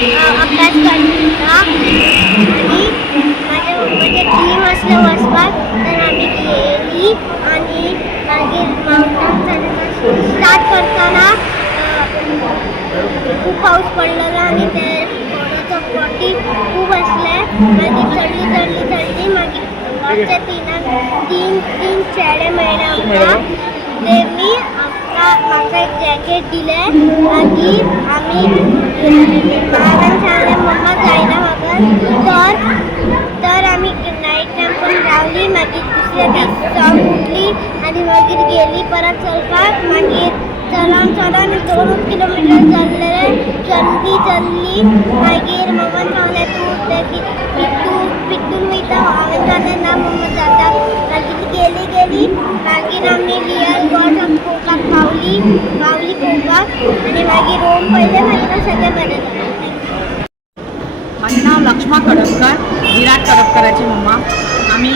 अभ्यास करता आणि म्हणजे टीम असलं वचपाक तर आम्ही गेली आणि मागीर माउंटन स्टार्ट करताना खूप पाऊस पडलेला आणि ते घोड्याचं पटी खूप असले मागीर चढली मागीर वरच्या तीन चेडे मेळ्ळे आमकां तेमी म्हाका एक जॅकेट दिलें मागीर आमी म्हाका सांगलें मम्मा जायना म्हाका तर आमी नायट कॅम्पान रावली मागीर दुसऱ्या दीस सकाळी उठली आनी मागीर गेली परत चलपाक मागीर चलून 2 किलोमीटर चल्ली मागीर मम्मान सांगलें तूं पिड्डून वयता हांवें सांगलें ना मम्मा जाता मागीर गेली मागीर आमी रियल गॉड पळोवपाक पावली पळोवपाक आनी मागीर रोम पयलें मागीर सगळें बरें जालें. माझे नाव लक्ष्मा कडपकर, विराट कडपकराची मम्मा. आम्ही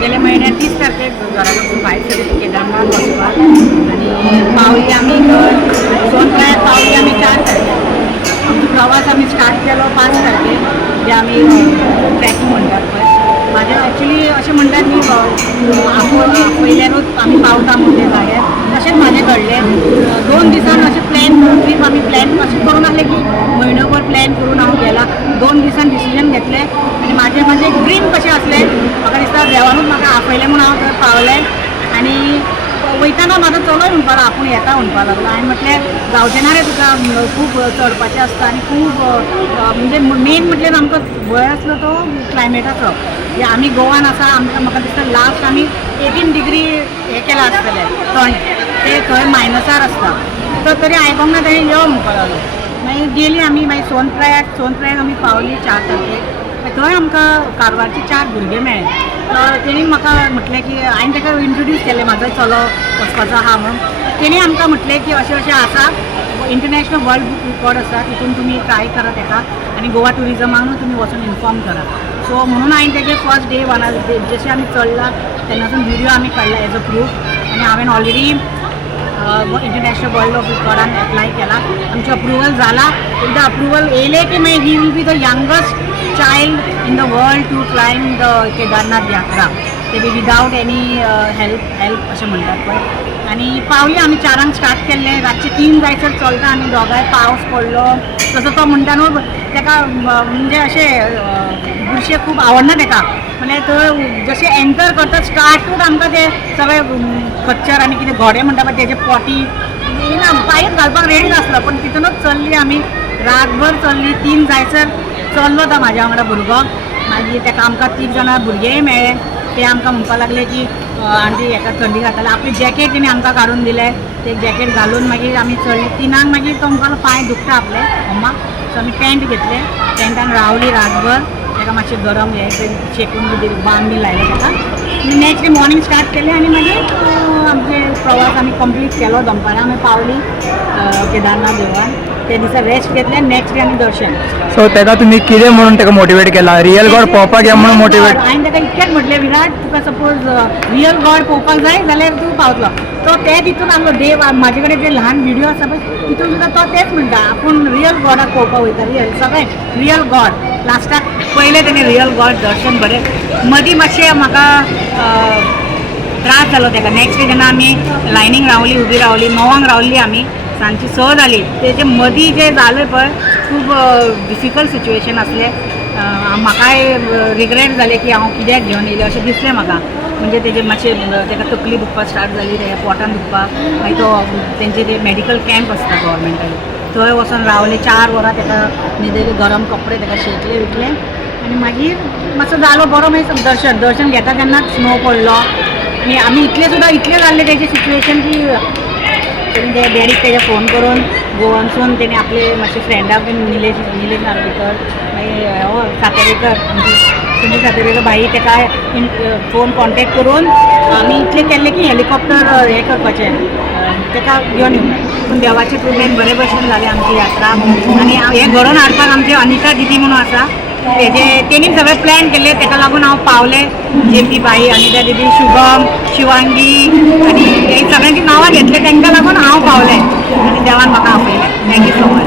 गेल्या महिन्यात 30 तारखेक घरापासून भायर सरले केदारनाथ वचपाक आणि पावली आमी सोनप्रायाक पावली आमी 4 तारखेक. आमचो प्रवास आमी स्टार्ट केलो 5 तारखेक जे आमी ट्रॅकिंग म्हणटात पळय. म्हाजें एक्चुली अशें म्हणटात न्ही पयल्यारूच आमी पावता म्हणून ते जाग्यार तशेंच म्हाजें घडलें. 2 दिसान अशें प्लॅन करून ट्रीप आमी प्लॅन अशें करून आसलें की म्हयनोभर प्लॅन करून हांव गेला. 2 दिसान डिसिजन घेतलें आनी म्हाजें एक ड्रीम कशें आसलें म्हाका दिसता देवानूच म्हाका आपयलें म्हणून हांव थंय पावलें आनी वयताना म्हाजो चलोय म्हणपाक लागलो आपूण येता म्हणपाक लागलो. हांवें म्हटलें जावचें ना रे तुका खूब चडपाचें आसता आनी खूब म्हणजे मेन म्हटल्यार आमकां भंय आसलो तो क्लायमेटाचो. आमी गोवान आसा आमकां म्हाका दिसता लास्ट आमी 18 डिग्री हें केलां आसतलें थंड ते थंय मायनसार आसता तर तरी आयकोंक ना तेणें यो म्हणपाक लागलो. मागीर गेलीं आमी मागीर सोनप्रायाक आमी पावलीं 4 तारखेक. थंय आमकां कारवारचे 4 भुरगे मेळ्ळे. तेणी म्हाका म्हटलें की हांवें ताका इंट्रोड्यूस केलें म्हाजो चलो वचपाचो आहा म्हणून. तेणी आमकां म्हटलें की अशें आसा इंटरनॅशनल वर्ल्ड बुक रिकॉर्ड आसा तितून तुमी ट्राय करा ताका आनी गोवा टुरिजमानूय तुमी वचून इन्फॉर्म करा. सो म्हणून हांवें तेजे फर्स्ट डे जशें आमी चडला तेन्नासून व्हिडियो आमी काडला एज अ प्रूफ आनी हांवें ऑलरेडी इंटरनॅशनल वर्ल्ड ऑफ रिकॉर्डान एप्लाय केला. आमचें अप्रुवल जाला. एकदा अप्रुवल येयलें की मागीर he will be the youngest child in the world to climb the Kedarnath yatra ते बी विदावट एनी हेल्प अशें म्हणटात पळय. आनी पावली आमी 4 स्टार्ट केल्लें रातचे 3 जायसर चलता आमी दोगांय. पावस पडलो तसो तो म्हणटा न्हू ताका म्हणजे अशें बुरशें खूब आवडना ताका म्हणजे थंय जशें एंटर करता स्टार्टूच आमकां ते सगळें खच्चर आनी कितें घोडे म्हणटा पळय तेजे पोटी ना पांयच घालपाक रेडी नासलो पण तितूनच चल्ली आमी रातभर चल्ली. 3 जायसर चल्लो तो म्हाज्या वांगडा भुरगो. मागीर ताका आमकां 3 जाणां भुरगेय मेळ्ळे. ते आमकां म्हणपाक लागले की आनी हेका थंडी घातले आपली जॅकेट तेणी आमकां काडून दिलें. ते जॅकेट घालून मागीर आमी चडली. 3 मागीर तो म्हणपाक पांय दुखता आपले मम्मा सो आमी टेंट घेतले. टेंटान रावली रातभर. ताका मातशें गरम हें शेकून बी बाम बी लायलें ताका. नेक्स्ट डे मॉर्निंग स्टार्ट केलें आनी मागीर आमचे प्रवास आमी कंप्लीट केलो. दनपारां आमी पावली केदारनाथ देवळान. ते दिसा रेस्ट घेतलें नेक्स्ट डे आमी दर्शन. सो ताका तुमी कितें म्हणून ताका मोटिवेट केला रियल गॉड पळोवपाक या म्हणून मोटिवेट? हांवें ताका इतकेंच म्हटलें विराट तुका सपोज रियल गॉड पळोवपाक जाय जाल्यार तूं पावतलो. तो ते तितून आसलो देव म्हाजे कडेन जे ल्हान व्हिडियो आसा पळय तितून सुद्दां तो तेच म्हणटा आपूण रियल गॉडाक पळोवपाक वयता. सगळें रियल गॉड. लास्टाक पयलें तेणें रियल गॉड दर्शन बरें. मदीं मातशें म्हाका त्रास जालो ताका. नेक्स्ट डे जेन्ना आमी लायनीक रावली उबी रावली 9 रावली आमी सांजची 6 जाली. तेजे मदीं जें जालें पळय खूब डिफिकल्ट सिच्युएशन आसलें. म्हाकाय रिग्रेट जालें की हांव कित्याक घेवन येयलें अशें दिसलें म्हाका. म्हणजे तेजे मातशें ताका तकली दुखपाक स्टार्ट जाली तेज्या पोटान दुखपाक. मागीर तो तेंचे ते मेडिकल कॅम्प आसता गव्हर्मेंटाचे थंय वचून रावले 4 वरां. ताका न्हिदले गरम कपडे ताका शेकले विकले आनी मागीर मातसो जालो बरो. मागीर दर्शन घेता तेन्नाच स्नो पडलो आनी आमी इतले जाल्ले तेजें सिच्युएशन की तेणी ते डॅडीक तेजे फोन करून गोवानसून तेणी आपले मातशे फ्रेंडाक बीन निलेश नार्वेकर मागीर सातेरेकर सुनील सातेरेकर भाई ताका फोन कॉन्टेक्ट करून आमी इतलें केल्लें की हेलिकॉप्टर हें करपाचें ताका घेवन येवं. पूण देवाचे कृपेन बरे भशेन जाली आमची यात्रा. आनी हें घडोवन हाडपाक आमची अनिता दिदी म्हणून आसा तेणी सगळें प्लॅन केल्ले ताका लागून हांव पावलें. जेपी बाई अनिता दिदी शुभम शिवांगी आनी हे सगळ्यांची नांवां घेतले तांकां लागून हांव पावलें आनी देवान म्हाका आपयलें. Thank you so much.